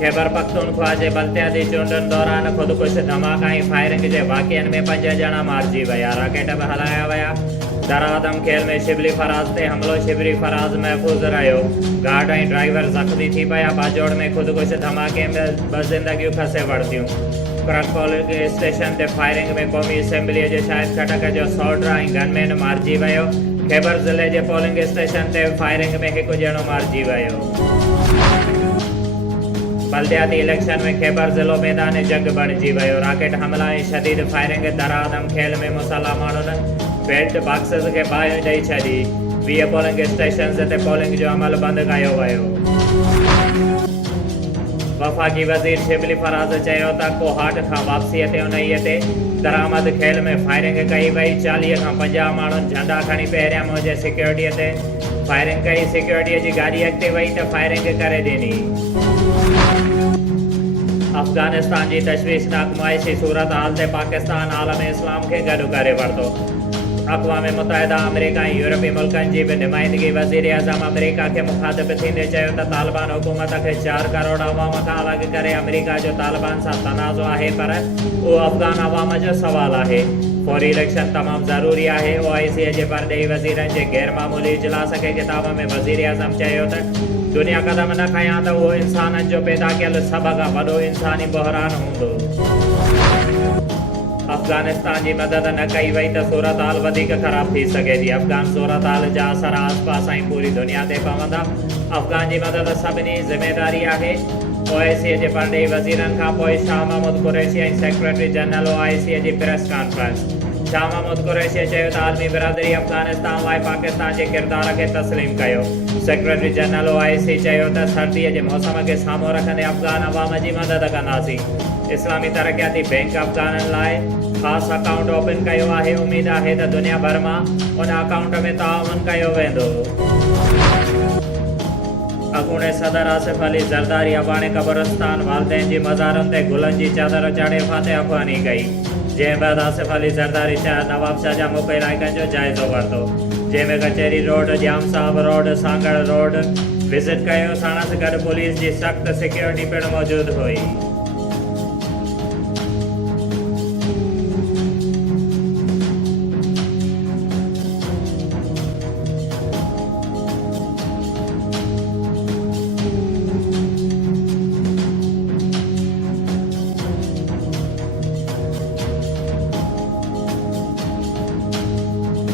खैबर पख्तूनख्वा जे बल्तियाती चूंडुनि दौरान ख़ुदकुश धमाका ऐं फायरिंग जे वाक़िअनि में 5 ॼणा मारिजी विया। रॉकेट बि हलाया विया। दरादम खेल में शिबली फराज ते हमलो। शिबली फराज महफ़ूज़ रहियो। गार्ड ऐं ड्राइवर ज़ख़्मी थी पिया। बाजोड़ में ख़ुदकुश धमाके में 2 ज़िंदगियूं खसे वरितियूं। क्रक पोलिंग स्टेशन ते फायरिंग में क़ौमी असेंबलीअ जे शाहिद खटक जो सोल्डर ऐं गनमैन मारिजी वियो। खैबर ज़िले जे पोलिंग स्टेशन ते फायरिंग में 1 ॼणो मारिजी वियो। बल्दियाती इलेक्शन में खैबर ज़िलो मैदान जंग बणिजी वियो। रॉकेट हमला ऐं शदीद फायरिंग दरादम खेल में मुसल्ह माण्हुनि बेल्ट बॉक्सिस खे बाहि ॾेई छॾी। 20 पोलिंग स्टेशन्स ते पोलिंग जो अमल बंदि कयो वियो। वफ़ाक़ी वज़ीर शिबली फराज चयो त कोहाट खां वापसीअ ते उन्हीअ ते दरामद खेल में फायरिंग कई वई। 40 खां 50 माण्हुनि झंडा खणी पहिरियां मुंहिंजे सिक्योरिटीअ ते फायरिंग कई। सिक्योरिटीअ जी गाॾी अॻिते वई त फायरिंग करे ॾिनी। अफ़गानिस्तान जी तशवीशनाक मुआशी सूरत हाल ते पाकिस्तान आलम इस्लाम खे गॾु करे वरितो। अक़वाम मुतहिदा अमेरिका ऐं यूरोपी मुल्कनि जी बि नुमाइंदगी वज़ीर आज़म अमेरिका खे मुखातिब थींदे चयो त तालिबान हुकूमत खे 4 करोड़ अवाम खां अलॻि करे अमेरिका जो तालिबान सां तनाज़ो आहे, पर उहो अफ़गान अवाम जो सवाल आहे। फौरी इलेक्शन तमामु ज़रूरी आहे। OIC जे परॾेही वज़ीरनि जे गैरमामूली इजलास खे किताब में वज़ीर आज़म चयो त दुनिया क़दम न खयां त उहो इंसाननि जो पैदा कयल सभ खां वॾो इंसानी बहरान हूंदो। अफ़गानिस्तान जी मदद न कई वई त सूरत हाल वधीक ख़राब थी सघे थी। अफ़गान सूरत हाल जा असर आसपास ऐं पूरी दुनिया ते पवंदा। अफ़गान जी मदद सभिनी ज़िमेदारी आहे। OIC जे परॾेही वज़ीरनि खां पोइ शाह महमूद कुरैशी ऐं सेक्रेटरी जनरल OIC जी प्रेस कॉन्फ्रेंस। शाह महमूद कुरैशी चयो त आलमी बिरादरी अफ़गानिस्तान लाइ पाकिस्तान जे किरदार खे तस्लीम कयो। सेक्रेटरी जनरल OIC चयो त सर्दीअ जे मौसम खे साम्हूं रखंदे अफ़गान अवाम जी मदद कंदासीं। इस्लामी तरक़ियाती बैंक अफ़गाननि लाइ ख़ासि अकाउंट ओपन कयो आहे। उमेद आहे त दुनिया भर मां उन अकाउंट में ताउन कयो वेंदो। अॻूणे सदर आसिफ अली ज़रदारी अबाणे क़ब्रिस्तान वालदेन जी मज़ारनि ते गुलनि जी चादर चाढ़े फातह अफ़ग़ानी कई। जंहिं बैदि आसिफ अली ज़रदारी नवाब शाह जा मुख्य इलाइक़नि जो जाइज़ो वरितो, जंहिंमें कचहरी रोड, जाम साहब रोड, सांगड़ रोड विज़िट कयो। साणसि गॾु पुलिस जी सख़्त सिक्योरिटी पिणु मौजूदु हुई।